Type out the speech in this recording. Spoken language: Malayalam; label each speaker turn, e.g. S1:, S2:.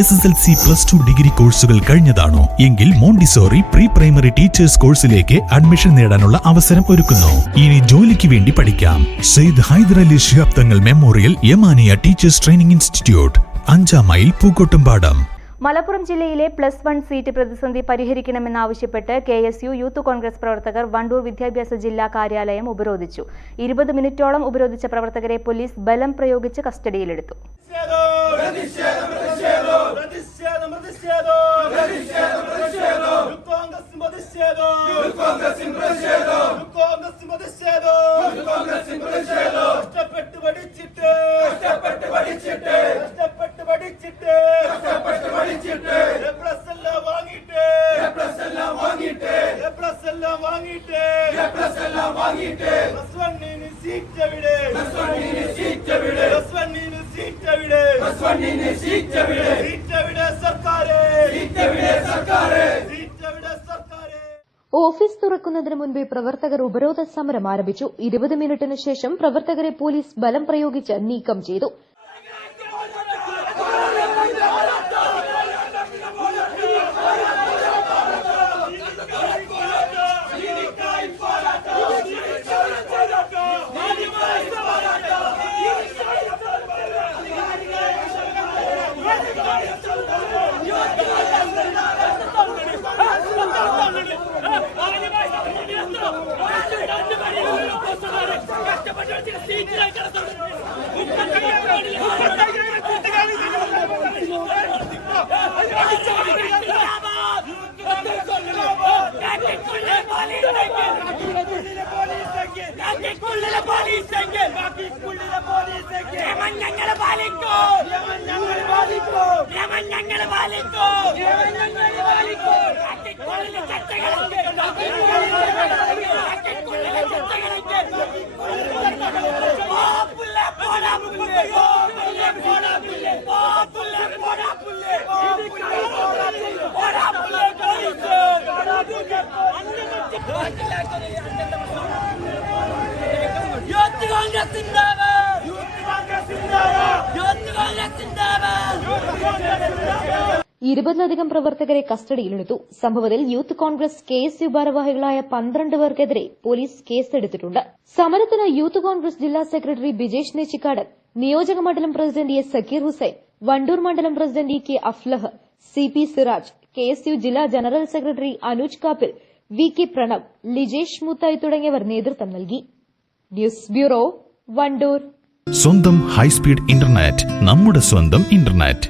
S1: S S L C plus two degree കോഴ്സുകൾ കഴിഞ്ഞതാണോ? എങ്കിൽ മോണ്ടിസോറി പ്രീ പ്രൈമറി ടീച്ചേഴ്സ് കോഴ്സിലേക്ക് അഡ്മിഷൻ നേടാനുള്ള അവസരം ഒരുക്കുന്നു. ഇനി ജോലിക്ക് വേണ്ടി പഠിക്കാം. Syed Hyderali Shihab Thangal memorial Yamaniya teachers training institute അഞ്ചാം മൈൽ പൂക്കോട്ടുംപാടം.
S2: മലപ്പുറം ജില്ലയിലെ പ്ലസ് വൺ സീറ്റ് പ്രതിസന്ധി പരിഹരിക്കണമെന്നാവശ്യപ്പെട്ട് K S U youth congress പ്രവർത്തകർ വണ്ടൂർ വിദ്യാഭ്യാസ ജില്ലാ കാര്യാലയം ഉപരോധിച്ചു. ഇരുപത് മിനിറ്റോളം ഉപരോധിച്ച പ്രവർത്തകരെ പോലീസ് ബലം പ്രയോഗിച്ച് കസ്റ്റഡിയിലെടുത്തു.
S3: പ്രതിഷേധം. പ്രതിഷേധം കോൺഗ്രസ് പ്രതിഷേധം. കോൺഗ്രസ് പ്രതിഷേധം. കോൺഗ്രസ് പ്രതിഷേധം. കഷ്ടപ്പെട്ട് പഠിച്ചിട്ട്. കഷ്ടപ്പെട്ട് പഠിച്ചിട്ട്. കഷ്ടപ്പെട്ട് പഠിച്ചിട്ട്. കഷ്ടപ്പെട്ട് പഠിച്ചിട്ട്. പ്ലസ് എല്ലാം വാങ്ങിയിട്ട്. എ പ്ലസ് എല്ലാം വാങ്ങിയിട്ട്. എ പ്ലസ് എല്ലാം വാങ്ങിയിട്ട്. എ പ്ലസ് എല്ലാം വാങ്ങിയിട്ട്. പ്ലസ് വണ്ണിന് സീറ്റ് എവിടെ? പ്ലസ് വണ്ണിന് സീറ്റ് എവിടെ? പ്ലസ് വണ്ണിന് സീറ്റ് എവിടെ? പ്ലസ് വണ്ണിന് സീറ്റ് എവിടെ സർക്കാരെ സീറ്റ് എവിടെ സർക്കാരെ സീറ്റ് എവിടെ സർക്കാരെ
S2: ഓഫീസ് തുറക്കുന്നതിന് മുൻപേ പ്രവർത്തകർ ഉപരോധ സമരം ആരംഭിച്ചു. ഇരുപത് മിനിറ്റിന് ശേഷം പ്രവർത്തകരെ പോലീസ് ബലം പ്രയോഗിച്ച് നീക്കം ചെയ്തു.
S4: ഞങ്ങളെ പാലിക്കോ ഞങ്ങൾ പാലിക്കോ ഞങ്ങൾ പാലിക്കോ ഞങ്ങൾ പാലിക്കോ ചട്ടകളൊക്കെ
S2: ഇരുപതിലധികം പ്രവർത്തകരെ കസ്റ്റഡിയിലെടുത്തു. സംഭവത്തിൽ youth congress K S U ഭാരവാഹികളായ പന്ത്രണ്ട് പേർക്കെതിരെ പോലീസ് കേസെടുത്തിട്ടുണ്ട്. സമരത്തിന് യൂത്ത് കോൺഗ്രസ് ജില്ലാ സെക്രട്ടറി ബിജേഷ് നെച്ചിക്കാട് നിയോജക മണ്ഡലം പ്രസിഡന്റ് എ സക്കീർ ഹുസൈൻ വണ്ടൂർ മണ്ഡലം president E K Aflah C P Siraj K S U ജില്ലാ general secretary Anuj Kappil V K Pranav Lijesh Muthayi തുടങ്ങിയവർ നേതൃത്വം നൽകി. News bureau Wandoor.
S1: സ്വന്തം ഹൈസ്പീഡ് ഇന്റർനെറ്റ് നമ്മുടെ സ്വന്തം ഇന്റർനെറ്റ്.